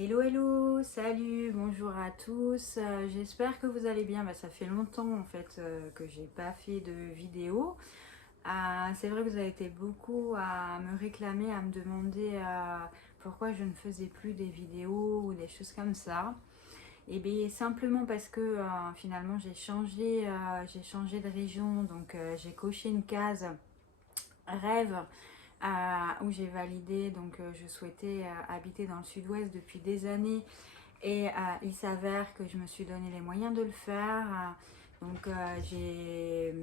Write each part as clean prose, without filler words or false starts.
Hello, hello, salut, bonjour à tous. J'espère que vous allez bien. Ça fait longtemps en fait que j'ai pas fait de vidéo. C'est vrai que vous avez été beaucoup à me réclamer, à me demander pourquoi je ne faisais plus des vidéos ou des choses comme ça. Et bien simplement parce que finalement j'ai changé de région, donc j'ai coché une case rêve où j'ai validé. Donc je souhaitais habiter dans le sud-ouest depuis des années. Et il s'avère que je me suis donné les moyens de le faire. Donc j'ai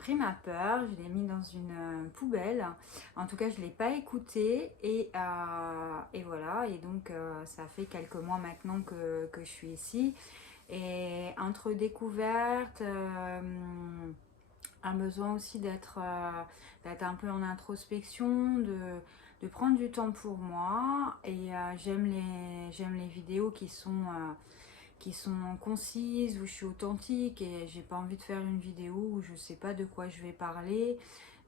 pris ma peur, je l'ai mis dans une poubelle. En tout cas, je ne l'ai pas écouté. Et voilà. Et donc ça fait quelques mois maintenant que je suis ici. Et entre découvertes, un besoin aussi d'être un peu en introspection, de prendre du temps pour moi. Et j'aime les vidéos qui sont concises, où je suis authentique et j'ai pas envie de faire une vidéo où je sais pas de quoi je vais parler.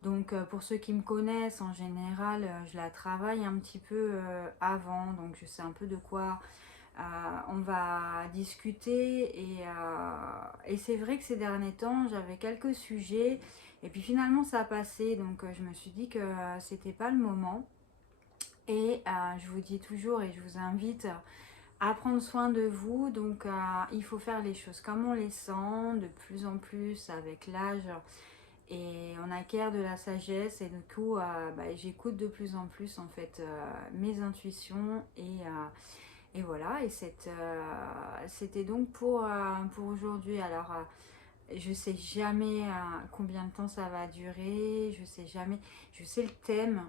Donc pour ceux qui me connaissent, en général, je la travaille un petit peu avant, donc je sais un peu de quoi on va discuter. Et c'est vrai que ces derniers temps, j'avais quelques sujets et puis finalement ça a passé, donc je me suis dit que c'était pas le moment. Et je vous dis toujours et je vous invite à prendre soin de vous. Donc il faut faire les choses comme on les sent, de plus en plus avec l'âge, et on acquiert de la sagesse. Et du coup j'écoute de plus en plus en fait mes intuitions. Et voilà. Et c'était donc pour aujourd'hui. Alors je sais jamais combien de temps ça va durer, je sais jamais, je sais le thème.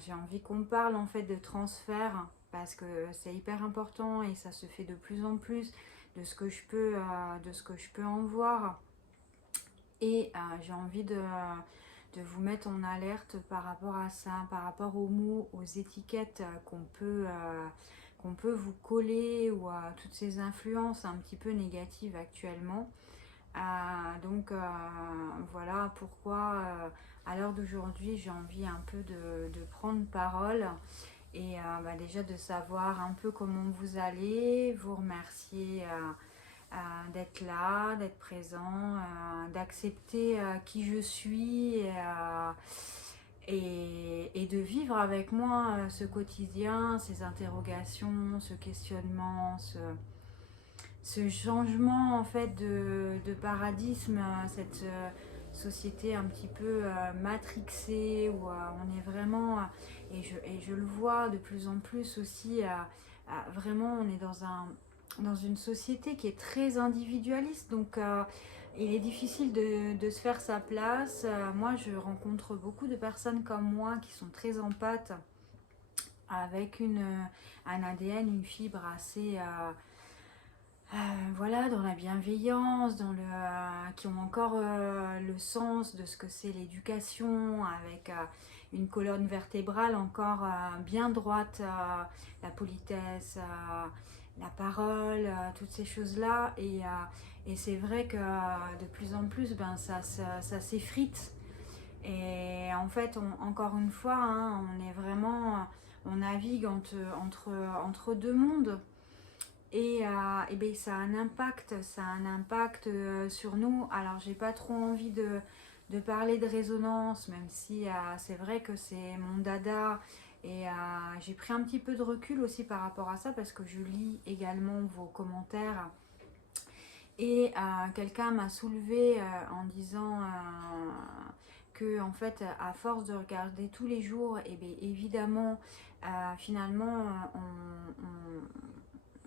J'ai envie qu'on parle en fait de transfert parce que c'est hyper important et ça se fait de plus en plus de ce que je peux en voir. Et j'ai envie de vous mettre en alerte par rapport à ça, par rapport aux mots, aux étiquettes qu'on peut vous coller, ou à toutes ces influences un petit peu négatives actuellement. Donc voilà pourquoi à l'heure d'aujourd'hui j'ai envie un peu de prendre parole. Et déjà de savoir un peu comment vous allez, vous remercier d'être là, d'être présent, d'accepter qui je suis. Et de vivre avec moi ce quotidien, ces interrogations, ce questionnement, ce changement en fait de paradigme, cette société un petit peu matrixée, où on est vraiment, et je le vois de plus en plus aussi, vraiment on est dans une société qui est très individualiste. Donc il est difficile de se faire sa place. Moi je rencontre beaucoup de personnes comme moi qui sont très empathes, avec un ADN, une fibre assez voilà, dans la bienveillance, qui ont encore le sens de ce que c'est l'éducation, avec une colonne vertébrale encore bien droite, la politesse, la parole, toutes ces choses-là. Et c'est vrai que de plus en plus, ça s'effrite. Et en fait, encore une fois, hein, on est vraiment, on navigue entre deux mondes. Et ben, ça a un impact sur nous. Alors j'ai pas trop envie de parler de résonance, même si c'est vrai que c'est mon dada. Et j'ai pris un petit peu de recul aussi par rapport à ça, parce que je lis également vos commentaires. Et quelqu'un m'a soulevé en disant que en fait, à force de regarder tous les jours, et bien évidemment finalement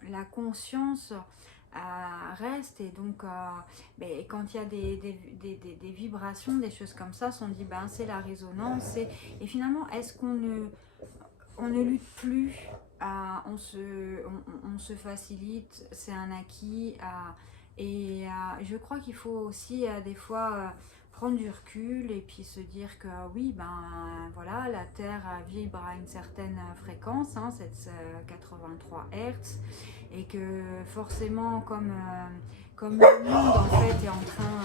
la conscience reste. Et donc quand il y a des vibrations, des choses comme ça, on dit c'est la résonance. Et finalement, est-ce on ne lutte plus, on se facilite, c'est un acquis. Et je crois qu'il faut aussi des fois prendre du recul et puis se dire que oui, voilà, la Terre vibre à une certaine fréquence, hein, cette 83 Hertz. Et que forcément, comme le monde en fait est en train,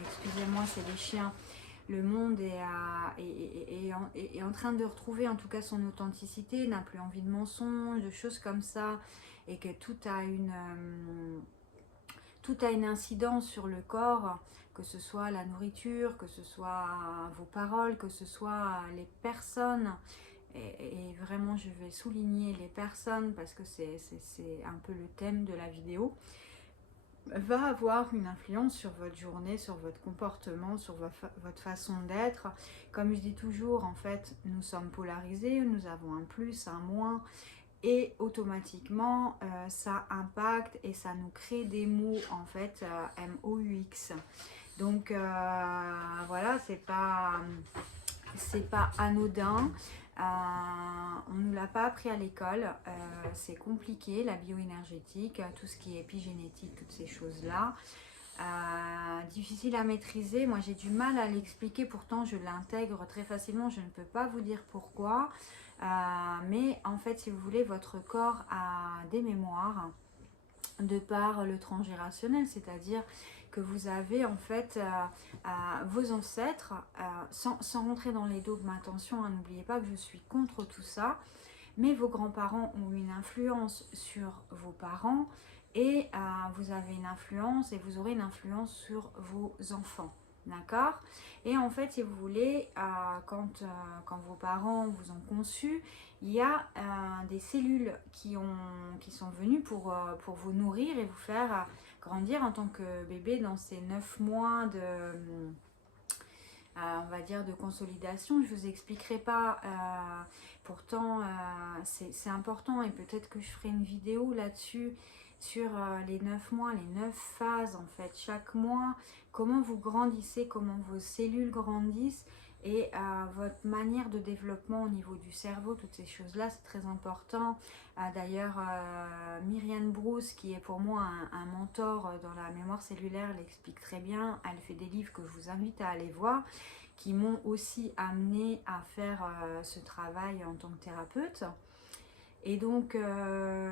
excusez-moi, c'est les chiens, le monde est en train de retrouver en tout cas son authenticité, n'a plus envie de mensonges, de choses comme ça, et que tout a une incidence sur le corps, que ce soit la nourriture, que ce soit vos paroles, que ce soit les personnes. Et vraiment, je vais souligner les personnes parce que c'est un peu le thème de la vidéo, va avoir une influence sur votre journée, sur votre comportement, sur votre façon d'être. Comme je dis toujours, en fait, nous sommes polarisés, nous avons un plus, un moins, et automatiquement, ça impacte et ça nous crée des mots, en fait, MOUX. Donc, voilà, c'est pas anodin. On ne nous l'a pas appris à l'école, c'est compliqué, la bioénergétique, tout ce qui est épigénétique, toutes ces choses-là. Difficile à maîtriser, moi j'ai du mal à l'expliquer, pourtant je l'intègre très facilement, je ne peux pas vous dire pourquoi. Mais en fait, si vous voulez, votre corps a des mémoires de par le transgénérationnel, c'est-à-dire que vous avez en fait vos ancêtres, sans rentrer dans les dogmes, attention, hein, n'oubliez pas que je suis contre tout ça, mais vos grands-parents ont une influence sur vos parents et vous avez une influence et vous aurez une influence sur vos enfants. D'accord? Et en fait, si vous voulez, quand vos parents vous ont conçu, il y a des cellules qui sont venues pour vous nourrir et vous faire grandir en tant que bébé dans ces 9 mois de, on va dire, de consolidation. Je ne vous expliquerai pas, pourtant c'est important et peut-être que je ferai une vidéo là-dessus sur les 9 mois, les 9 phases en fait, chaque mois, comment vous grandissez, comment vos cellules grandissent et votre manière de développement au niveau du cerveau, toutes ces choses-là, c'est très important. D'ailleurs, Myriam Bruce, qui est pour moi un mentor dans la mémoire cellulaire, l'explique très bien. Elle fait des livres que je vous invite à aller voir, qui m'ont aussi amené à faire ce travail en tant que thérapeute. Et donc là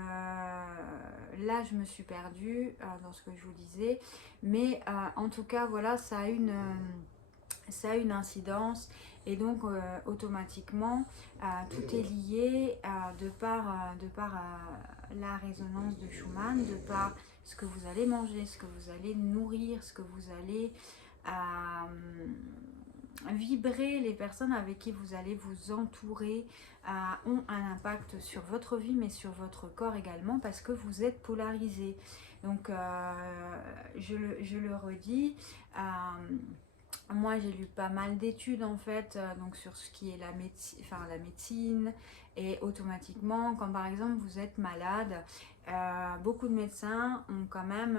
je me suis perdue dans ce que je vous disais, mais en tout cas voilà, ça a une incidence et donc automatiquement tout est lié de par la résonance de Schumann, de par ce que vous allez manger, ce que vous allez nourrir, ce que vous allez vibrer, les personnes avec qui vous allez vous entourer ont un impact sur votre vie mais sur votre corps également parce que vous êtes polarisé. Donc je le redis, moi j'ai lu pas mal d'études en fait donc sur ce qui est la médecine et automatiquement quand par exemple vous êtes malade, beaucoup de médecins ont quand même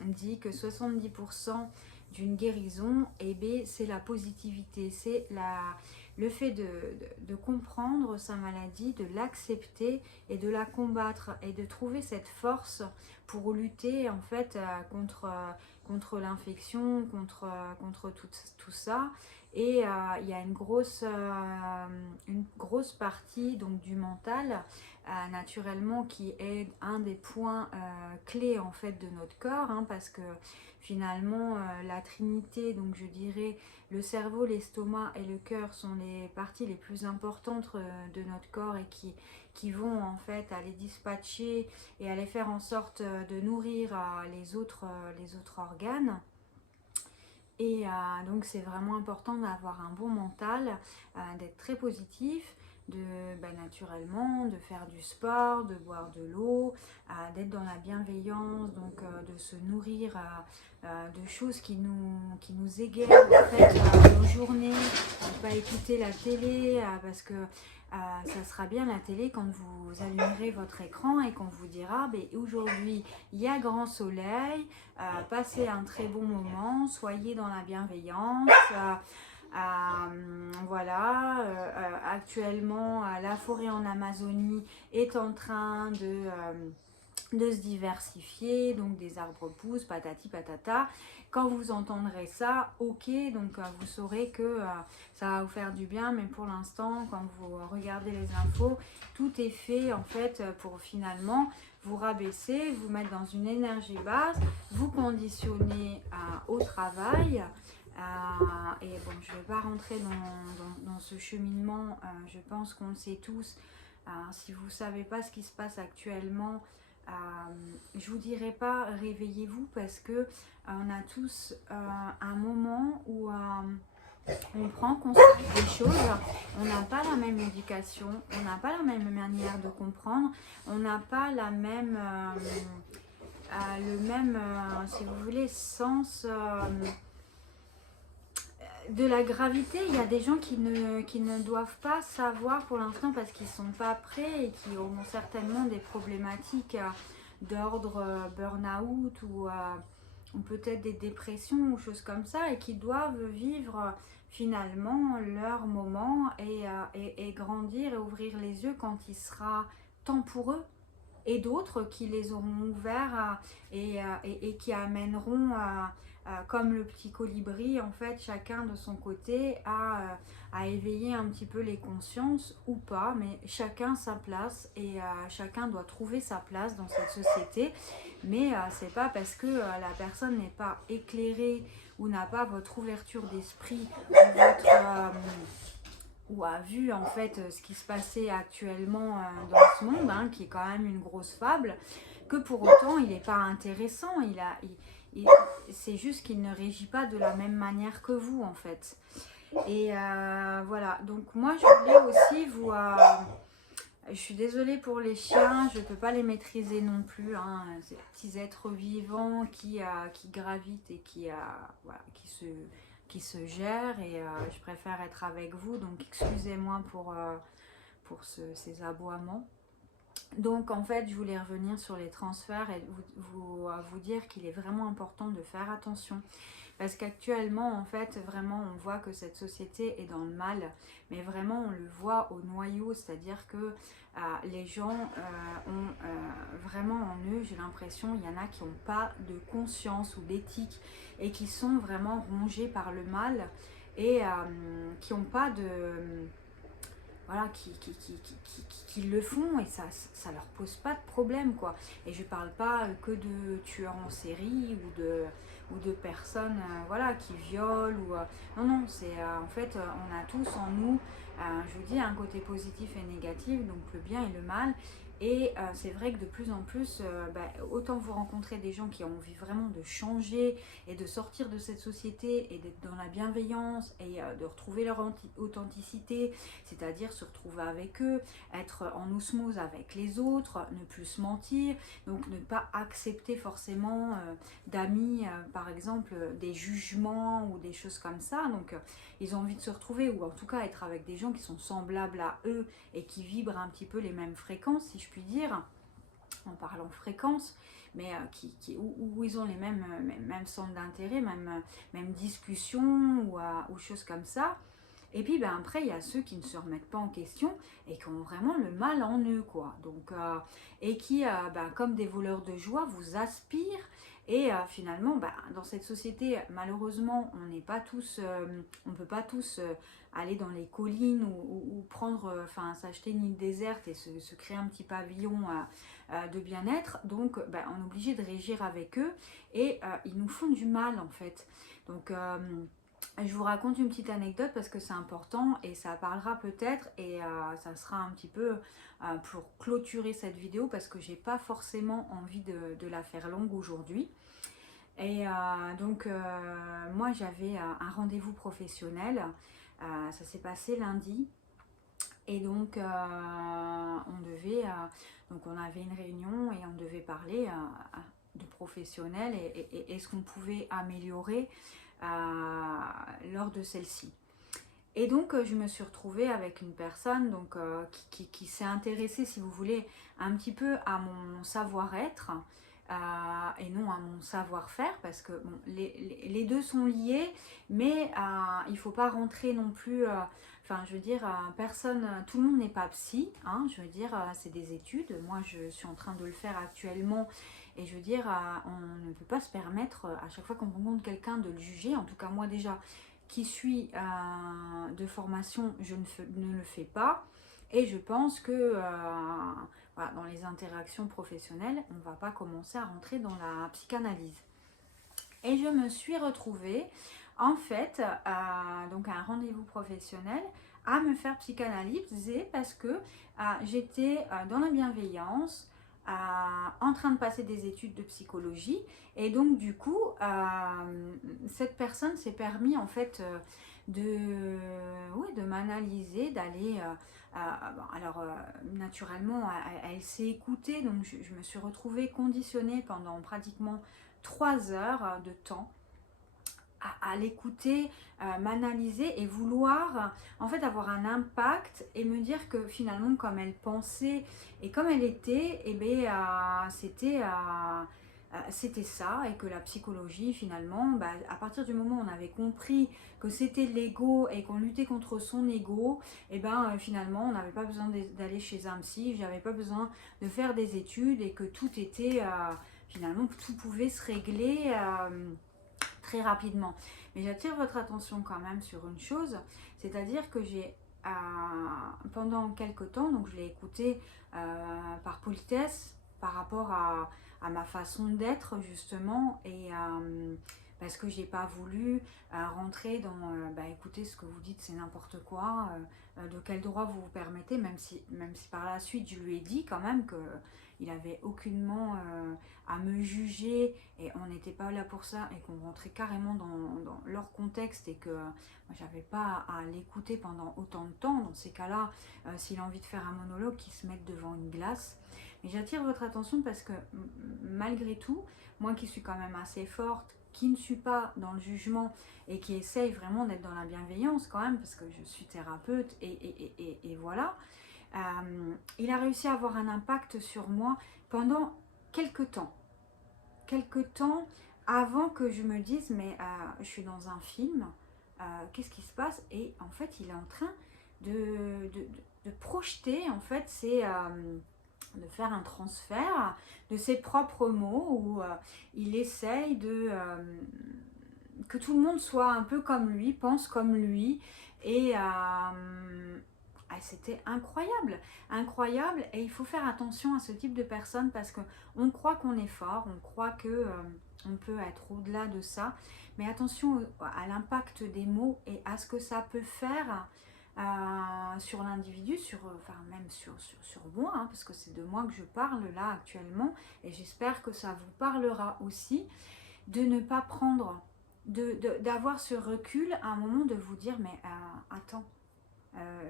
dit que 70% d'une guérison, eh bien, c'est la positivité, c'est le fait de comprendre sa maladie, de l'accepter et de la combattre et de trouver cette force pour lutter en fait contre l'infection, contre tout ça. Et il y a une grosse partie donc du mental naturellement qui est un des points clés en fait de notre corps, hein, parce que finalement la trinité, donc je dirais le cerveau, l'estomac et le cœur sont les parties les plus importantes de notre corps et qui vont en fait aller dispatcher et aller faire en sorte de nourrir les autres organes. Et donc c'est vraiment important d'avoir un bon mental, d'être très positif, naturellement de faire du sport, de boire de l'eau, d'être dans la bienveillance, donc de se nourrir de choses qui nous égayent en fait nos journées, de ne pas écouter la télé parce que ça sera bien la télé quand vous allumerez votre écran et qu'on vous dira aujourd'hui il y a grand soleil, passez un très bon moment, soyez dans la bienveillance. Voilà, actuellement la forêt en Amazonie est en train de se diversifier, donc des arbres poussent, patati patata. Quand vous entendrez ça, ok, donc vous saurez que ça va vous faire du bien, mais pour l'instant, quand vous regardez les infos, tout est fait en fait pour finalement vous rabaisser, vous mettre dans une énergie basse, vous conditionner au travail, Et bon, je ne vais pas rentrer dans ce cheminement, je pense qu'on le sait tous. Si vous ne savez pas ce qui se passe actuellement, je vous dirai pas réveillez-vous parce que on a tous un moment où on prend conscience des choses, on n'a pas la même éducation, on n'a pas la même manière de comprendre, on n'a pas la même, le même, si vous voulez, sens de la gravité. Il y a des gens qui ne doivent pas savoir pour l'instant parce qu'ils ne sont pas prêts et qui auront certainement des problématiques d'ordre burn-out ou peut-être des dépressions ou choses comme ça et qui doivent vivre finalement leur moment et grandir et ouvrir les yeux quand il sera temps pour eux et d'autres qui les auront ouverts et qui amèneront comme le petit colibri en fait chacun de son côté à éveiller un petit peu les consciences ou pas, mais chacun sa place et chacun doit trouver sa place dans cette société. Mais c'est pas parce que la personne n'est pas éclairée ou n'a pas votre ouverture d'esprit ou votre ou a vu en fait ce qui se passait actuellement dans ce monde, hein, qui est quand même une grosse fable, que pour autant il n'est pas intéressant. C'est juste qu'il ne régit pas de la même manière que vous en fait. Et voilà, donc moi je voulais aussi vous... je suis désolée pour les chiens, je ne peux pas les maîtriser non plus, hein, ces petits êtres vivants qui gravitent et voilà, qui se gèrent et je préfère être avec vous, donc excusez-moi pour ces aboiements. Donc en fait je voulais revenir sur les transferts et vous dire qu'il est vraiment important de faire attention. Parce qu'actuellement, en fait, vraiment, on voit que cette société est dans le mal, mais vraiment, on le voit au noyau, c'est-à-dire que les gens ont vraiment en eux, j'ai l'impression, il y en a qui n'ont pas de conscience ou d'éthique et qui sont vraiment rongés par le mal et qui n'ont pas de... voilà, qui le font et ça leur pose pas de problème quoi. Et je parle pas que de tueurs en série ou de personnes voilà, qui violent non non, c'est en fait on a tous en nous, je vous dis, un côté positif et négatif, donc le bien et le mal. Et c'est vrai que de plus en plus, autant vous rencontrez des gens qui ont envie vraiment de changer et de sortir de cette société et d'être dans la bienveillance et de retrouver leur authenticité, c'est-à-dire se retrouver avec eux, être en osmose avec les autres, ne plus se mentir, donc ne pas accepter forcément d'amis, par exemple, des jugements ou des choses comme ça. Donc ils ont envie de se retrouver ou en tout cas être avec des gens qui sont semblables à eux et qui vibrent un petit peu les mêmes fréquences, si je puis dire, en parlant fréquence, mais où ils ont les mêmes centres d'intérêt, même discussions ou choses comme ça. Et puis après, il y a ceux qui ne se remettent pas en question et qui ont vraiment le mal en eux, quoi. Donc, et qui, comme des voleurs de joie, vous aspirent. Et finalement, dans cette société, malheureusement, on n'est pas tous, on ne peut pas tous aller dans les collines ou prendre, s'acheter une île déserte et se créer un petit pavillon de bien-être. Donc, on est obligé de régir avec eux et ils nous font du mal, en fait. Donc, je vous raconte une petite anecdote parce que c'est important et ça parlera peut-être et ça sera un petit peu pour clôturer cette vidéo parce que j'ai pas forcément envie de la faire longue aujourd'hui. Et donc moi j'avais un rendez-vous professionnel, ça s'est passé lundi et donc donc on avait une réunion et on devait parler de professionnel et ce qu'on pouvait améliorer lors de celle-ci. Et donc je me suis retrouvée avec une personne donc, qui s'est intéressée, si vous voulez, un petit peu à mon savoir-être et non à mon savoir-faire, parce que bon, les deux sont liés, mais il ne faut pas rentrer non plus... je veux dire, personne, tout le monde n'est pas psy, hein, je veux dire, c'est des études. Moi, je suis en train de le faire actuellement. Et je veux dire, on ne peut pas se permettre, à chaque fois qu'on rencontre quelqu'un, de le juger. En tout cas, moi déjà, qui suis de formation, je ne le fais pas. Et je pense que voilà, dans les interactions professionnelles, on ne va pas commencer à rentrer dans la psychanalyse. Et je me suis retrouvée en fait, donc à un rendez-vous professionnel, à me faire psychanalyser parce que j'étais dans la bienveillance, en train de passer des études de psychologie et donc du coup, cette personne s'est permis en fait de m'analyser, d'aller... bon, alors, naturellement, elle s'est écoutée, donc je me suis retrouvée conditionnée pendant pratiquement 3 heures de temps à l'écouter, m'analyser et vouloir en fait avoir un impact et me dire que finalement comme elle pensait et comme elle était, eh bien, c'était ça et que la psychologie finalement, bah, à partir du moment où on avait compris que c'était l'ego et qu'on luttait contre son ego, et ben finalement on n'avait pas besoin d'aller chez un psy, j'avais pas besoin de faire des études et que tout était finalement tout pouvait se régler très rapidement. Mais j'attire votre attention quand même sur une chose, c'est-à-dire que j'ai pendant quelques temps, donc je l'ai écouté par politesse par rapport ma façon d'être justement et parce que j'ai pas voulu rentrer dans bah écoutez ce que vous dites c'est n'importe quoi, de quel droit vous vous permettez, même si par la suite je lui ai dit quand même que il avait aucunement à me juger et on n'était pas là pour ça et qu'on rentrait carrément dans leur contexte et que moi j'avais pas à l'écouter pendant autant de temps. Dans ces cas-là, s'il a envie de faire un monologue, qu'il se mette devant une glace. Mais j'attire votre attention parce que malgré tout, moi qui suis quand même assez forte, qui ne suis pas dans le jugement et qui essaye vraiment d'être dans la bienveillance quand même, parce que je suis thérapeute et voilà, il a réussi à avoir un impact sur moi pendant quelques temps. Quelques temps avant que je me dise, mais je suis dans un film, qu'est-ce qui se passe? Et en fait, il est en train de projeter, en fait, de faire un transfert de ses propres mots où il essaye que tout le monde soit un peu comme lui, pense comme lui et c'était incroyable, incroyable et il faut faire attention à ce type de personnes parce que on croit qu'on est fort, on croit que on peut être au-delà de ça, mais attention à l'impact des mots et à ce que ça peut faire sur l'individu, enfin même sur moi, hein, parce que c'est de moi que je parle là actuellement, et j'espère que ça vous parlera aussi, de ne pas prendre, d'avoir ce recul à un moment de vous dire, mais attends,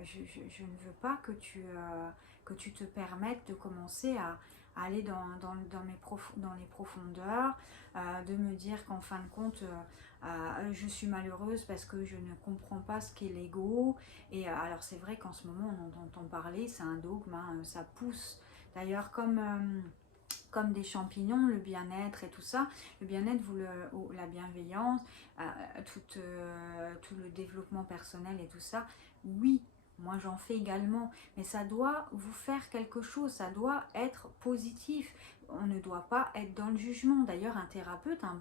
je ne veux pas que tu te permettes de commencer à aller dans les profondeurs, de me dire qu'en fin de compte, je suis malheureuse parce que je ne comprends pas ce qu'est l'ego. Et alors c'est vrai qu'en ce moment on entend parler, c'est un dogme, hein, ça pousse. D'ailleurs comme des champignons, le bien-être et tout ça. Le bien-être, la bienveillance, tout le développement personnel et tout ça, oui, moi j'en fais également, mais ça doit vous faire quelque chose, ça doit être positif. On ne doit pas être dans le jugement. D'ailleurs, un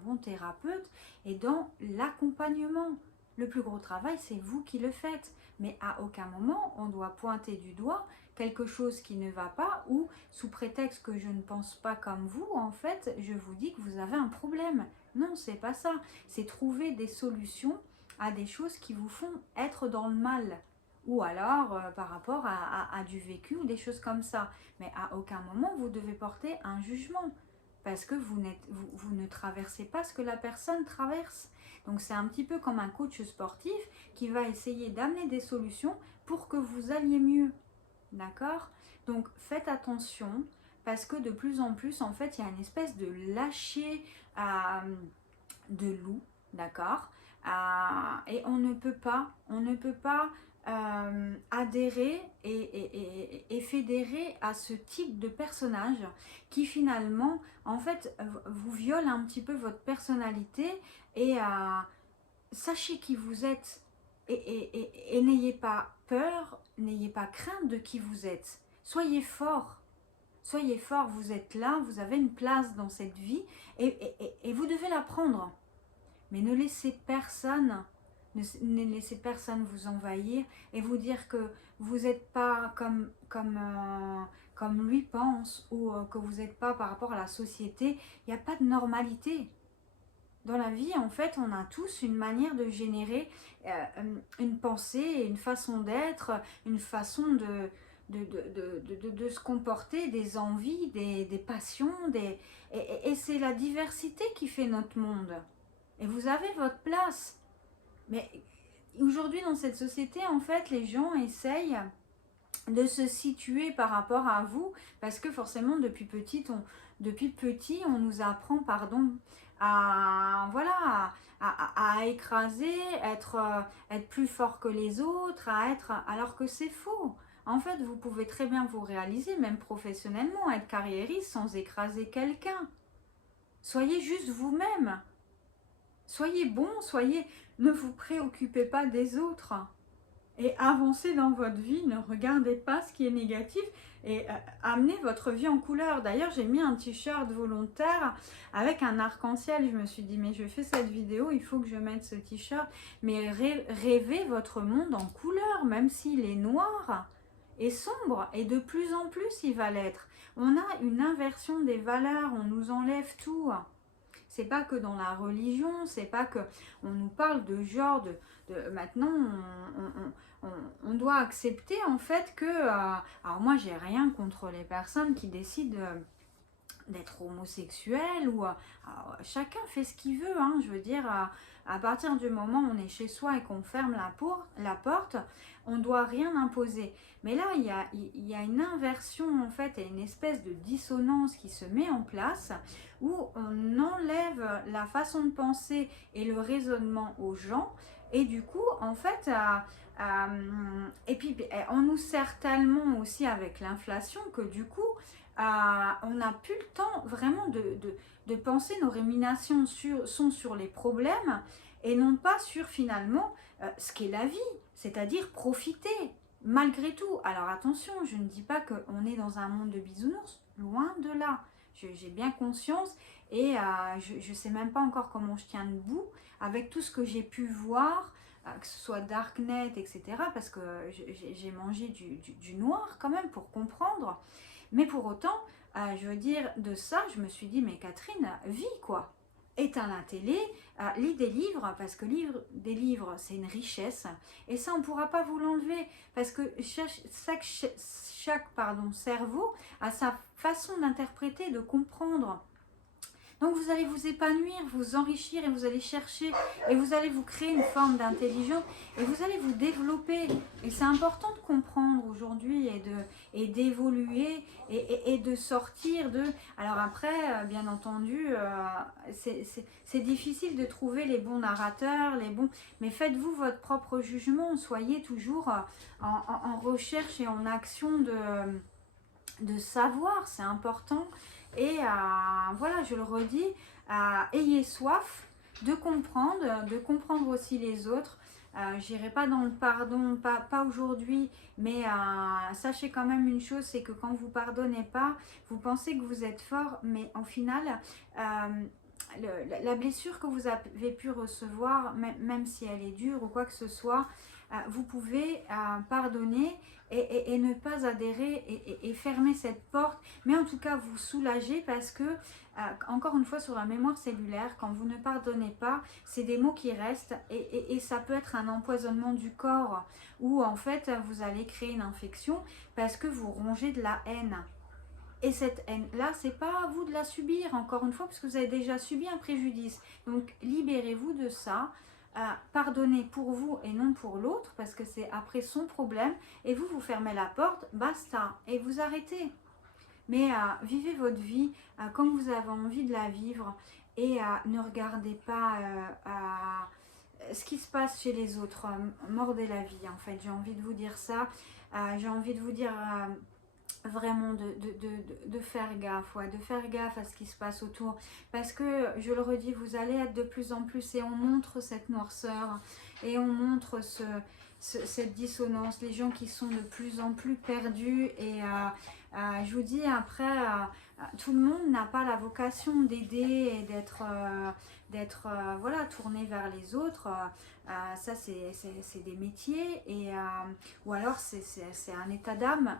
bon thérapeute, est dans l'accompagnement. Le plus gros travail, c'est vous qui le faites. Mais à aucun moment, on doit pointer du doigt quelque chose qui ne va pas ou sous prétexte que je ne pense pas comme vous, en fait, je vous dis que vous avez un problème. Non, c'est pas ça. C'est trouver des solutions à des choses qui vous font être dans le mal. Ou alors par rapport à du vécu ou des choses comme ça. Mais à aucun moment vous devez porter un jugement. Parce que vous ne traversez pas ce que la personne traverse. Donc c'est un petit peu comme un coach sportif qui va essayer d'amener des solutions pour que vous alliez mieux. D'accord? Donc faites attention parce que de plus en plus, en fait, il y a une espèce de lâcher de loup, d'accord? Et on ne peut pas adhérer et fédérer à ce type de personnage qui finalement, en fait, vous viole un petit peu votre personnalité et sachez qui vous êtes et n'ayez pas peur, n'ayez pas crainte de qui vous êtes. Soyez fort. Soyez fort, vous êtes là, vous avez une place dans cette vie et vous devez la prendre. Mais ne laissez personne, ne laissez personne vous envahir et vous dire que vous n'êtes pas comme lui pense ou que vous n'êtes pas par rapport à la société. Il n'y a pas de normalité. Dans la vie, en fait, on a tous une manière de générer une pensée, une façon d'être, une façon de se comporter, des envies, des passions, et c'est la diversité qui fait notre monde. Et vous avez votre place. Mais aujourd'hui, dans cette société, en fait, les gens essayent de se situer par rapport à vous, parce que forcément, depuis petit, on nous apprend, pardon, à, voilà, à écraser, être plus fort que les autres, alors que c'est faux. En fait, vous pouvez très bien vous réaliser, même professionnellement, être carriériste sans écraser quelqu'un. Soyez juste vous-même. Soyez bon, ne vous préoccupez pas des autres. Et avancez dans votre vie, ne regardez pas ce qui est négatif et amenez votre vie en couleur. D'ailleurs, j'ai mis un t-shirt volontaire avec un arc-en-ciel. Je me suis dit, mais je fais cette vidéo, il faut que je mette ce t-shirt. Mais rêvez votre monde en couleur, même s'il est noir et sombre. Et de plus en plus, il va l'être. On a une inversion des valeurs, on nous enlève tout. C'est pas que dans la religion, c'est pas que on nous parle de genre, maintenant on doit accepter en fait que, alors moi j'ai rien contre les personnes qui décident d'être homosexuel ou chacun fait ce qu'il veut, hein, je veux dire, à partir du moment où on est chez soi et qu'on ferme la porte, on ne doit rien imposer. Mais là, il y a une inversion en fait et une espèce de dissonance qui se met en place où on enlève la façon de penser et le raisonnement aux gens et du coup, en fait, et puis on nous sert tellement aussi avec l'inflation que du coup, on n'a plus le temps vraiment de penser. Nos ruminations sont sur les problèmes et non pas sur finalement ce qu'est la vie, c'est-à-dire profiter malgré tout. Alors attention, je ne dis pas qu'on est dans un monde de bisounours, loin de là. J'ai bien conscience et je ne sais même pas encore comment je tiens debout avec tout ce que j'ai pu voir, que ce soit Darknet, etc. Parce que j'ai mangé du noir quand même pour comprendre. Mais pour autant, je veux dire, de ça, je me suis dit, mais Catherine, vis quoi. Éteins la télé, lis des livres, parce que lire des livres, c'est une richesse. Et ça, on ne pourra pas vous l'enlever, parce que chaque cerveau a sa façon d'interpréter, de comprendre. Donc vous allez vous épanouir, vous enrichir et vous allez chercher et vous allez vous créer une forme d'intelligence et vous allez vous développer. Et c'est important de comprendre aujourd'hui et d'évoluer et de sortir de... Alors après, bien entendu, c'est difficile de trouver les bons narrateurs, les bons... Mais faites-vous votre propre jugement, soyez toujours en recherche et en action de savoir, c'est important. Et voilà, je le redis, ayez soif de comprendre aussi les autres. J'irai pas dans le pardon, pas aujourd'hui, mais sachez quand même une chose, c'est que quand vous pardonnez pas, vous pensez que vous êtes fort, mais en final, la blessure que vous avez pu recevoir, même si elle est dure ou quoi que ce soit, vous pouvez pardonner et ne pas adhérer et fermer cette porte, mais en tout cas vous soulager parce que, encore une fois sur la mémoire cellulaire, quand vous ne pardonnez pas, c'est des mots qui restent et ça peut être un empoisonnement du corps où en fait vous allez créer une infection parce que vous rongez de la haine. Et cette haine-là, c'est pas à vous de la subir, encore une fois, parce que vous avez déjà subi un préjudice. Donc, libérez-vous de ça. Pardonnez pour vous et non pour l'autre, parce que c'est après son problème. Et vous, vous fermez la porte, basta. Et vous arrêtez. Mais vivez votre vie comme vous avez envie de la vivre. Et ne regardez pas ce qui se passe chez les autres. Mordez la vie, en fait. J'ai envie de vous dire ça. J'ai envie de vous dire... vraiment de faire gaffe, ouais, de faire gaffe à ce qui se passe autour, parce que je le redis, vous allez être de plus en plus et on montre cette noirceur et on montre cette dissonance, les gens qui sont de plus en plus perdus et je vous dis après, tout le monde n'a pas la vocation d'aider et d'être voilà, tourné vers les autres. Ça c'est des métiers et ou alors c'est un état d'âme.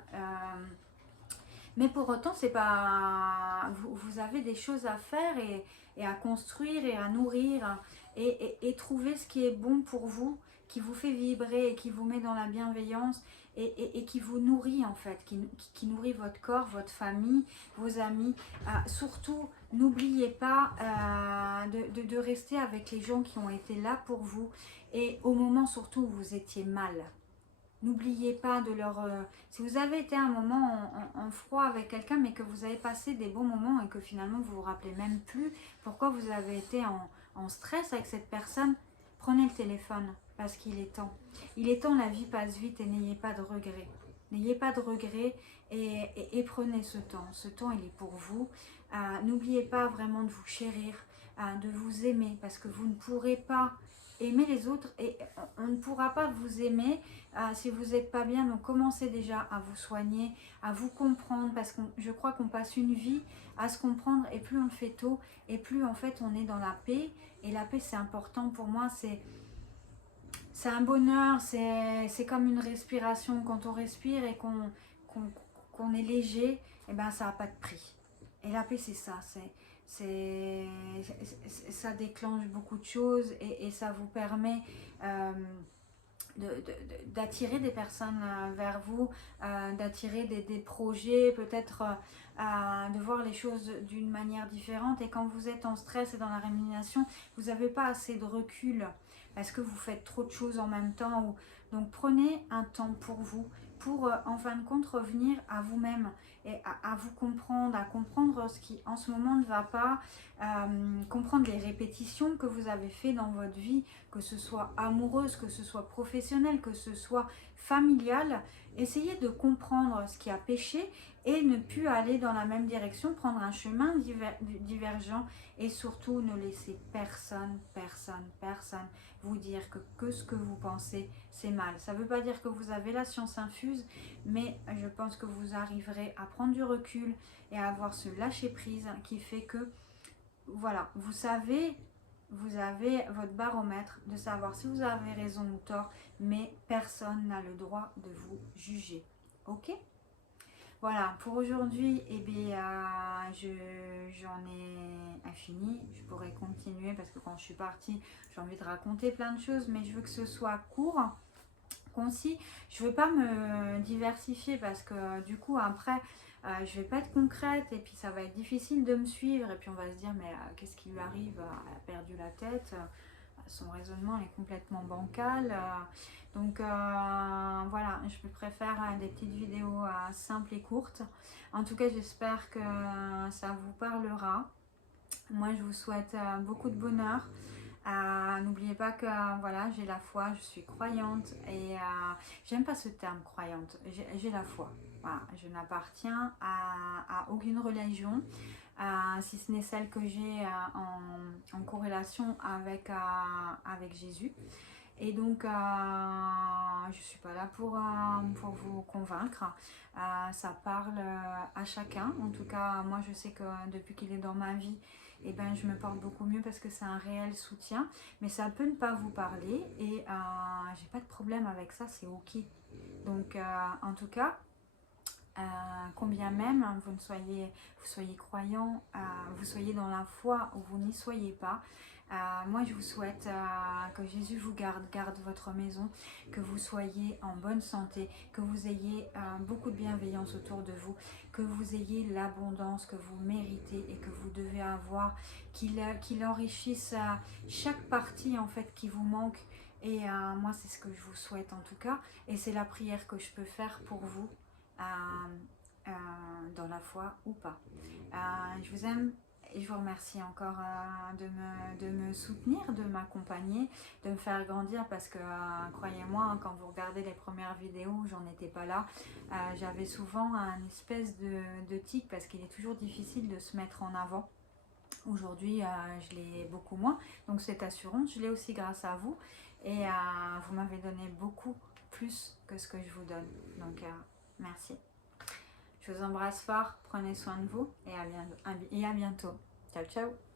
Mais pour autant, c'est pas... vous avez des choses à faire et à construire et à nourrir et trouver ce qui est bon pour vous, qui vous fait vibrer et qui vous met dans la bienveillance et qui vous nourrit en fait, qui nourrit votre corps, votre famille, vos amis. Surtout, n'oubliez pas de rester avec les gens qui ont été là pour vous et au moment surtout où vous étiez mal. N'oubliez pas de leur... si vous avez été un moment en froid avec quelqu'un, mais que vous avez passé des bons moments et que finalement vous vous rappelez même plus pourquoi vous avez été en stress avec cette personne, prenez le téléphone parce qu'il est temps. Il est temps, la vie passe vite et n'ayez pas de regrets. N'ayez pas de regrets et prenez ce temps. Ce temps, il est pour vous. N'oubliez pas vraiment de vous chérir, de vous aimer parce que vous ne pourrez pas aimer les autres et on ne pourra pas vous aimer si vous n'êtes pas bien. Donc commencez déjà à vous soigner, à vous comprendre parce que je crois qu'on passe une vie à se comprendre et plus on le fait tôt et plus en fait on est dans la paix. Et la paix, c'est important pour moi, c'est un bonheur, c'est comme une respiration. Quand on respire et qu'on est léger, et ben ça n'a pas de prix. Et la paix, c'est ça, ça déclenche beaucoup de choses et ça vous permet d'attirer des personnes vers vous, d'attirer des projets, peut-être de voir les choses d'une manière différente. Et quand vous êtes en stress et dans la rumination, vous n'avez pas assez de recul parce que vous faites trop de choses en même temps. Donc prenez un temps pour vous, pour en fin de compte revenir à vous-même et à vous comprendre, à comprendre ce qui en ce moment ne va pas, comprendre les répétitions que vous avez fait dans votre vie, que ce soit amoureuse, que ce soit professionnelle, que ce soit familiale. Essayez de comprendre ce qui a péché et ne plus aller dans la même direction, prendre un chemin divergent et surtout ne laissez personne vous dire que ce que vous pensez c'est mal. Ça ne veut pas dire que vous avez la science infuse, mais je pense que vous arriverez à prendre du recul et à avoir ce lâcher prise qui fait que voilà, vous avez votre baromètre de savoir si vous avez raison ou tort, mais personne n'a le droit de vous juger. Ok? Voilà, pour aujourd'hui, eh bien, j'en ai fini. Je pourrais continuer parce que quand je suis partie, j'ai envie de raconter plein de choses, mais je veux que ce soit court, concis. Je ne veux pas me diversifier parce que du coup, après, je vais pas être concrète et puis ça va être difficile de me suivre. Et puis on va se dire, mais qu'est-ce qui lui arrive? Elle a perdu la tête. Son raisonnement est complètement bancal. Donc voilà, je préfère des petites vidéos simples et courtes. En tout cas, j'espère que ça vous parlera. Moi, je vous souhaite beaucoup de bonheur. N'oubliez pas que voilà, j'ai la foi, je suis croyante et j'aime pas ce terme croyante, j'ai la foi. Voilà, je n'appartiens à aucune religion, si ce n'est celle que j'ai en corrélation avec Jésus. Et donc, je ne suis pas là pour vous convaincre. Ça parle à chacun. En tout cas, moi, je sais que depuis qu'il est dans ma vie, eh ben, je me porte beaucoup mieux parce que c'est un réel soutien. Mais ça peut ne pas vous parler et j'ai pas de problème avec ça, c'est ok. Donc, en tout cas, combien même vous soyez croyant, vous soyez dans la foi ou vous n'y soyez pas, moi je vous souhaite que Jésus vous garde votre maison, que vous soyez en bonne santé, que vous ayez beaucoup de bienveillance autour de vous, que vous ayez l'abondance que vous méritez et que vous devez avoir, qu'il enrichisse chaque partie en fait qui vous manque. Et moi c'est ce que je vous souhaite en tout cas, et c'est la prière que je peux faire pour vous. Dans la foi ou pas. Je vous aime et je vous remercie encore de me soutenir, de m'accompagner, de me faire grandir parce que croyez-moi, quand vous regardez les premières vidéos, j'en étais pas là. J'avais souvent un espèce de tic parce qu'il est toujours difficile de se mettre en avant. Aujourd'hui, je l'ai beaucoup moins. Donc cette assurance, je l'ai aussi grâce à vous. Et vous m'avez donné beaucoup plus que ce que je vous donne. Donc merci. Je vous embrasse fort, prenez soin de vous et à bientôt. Ciao, ciao.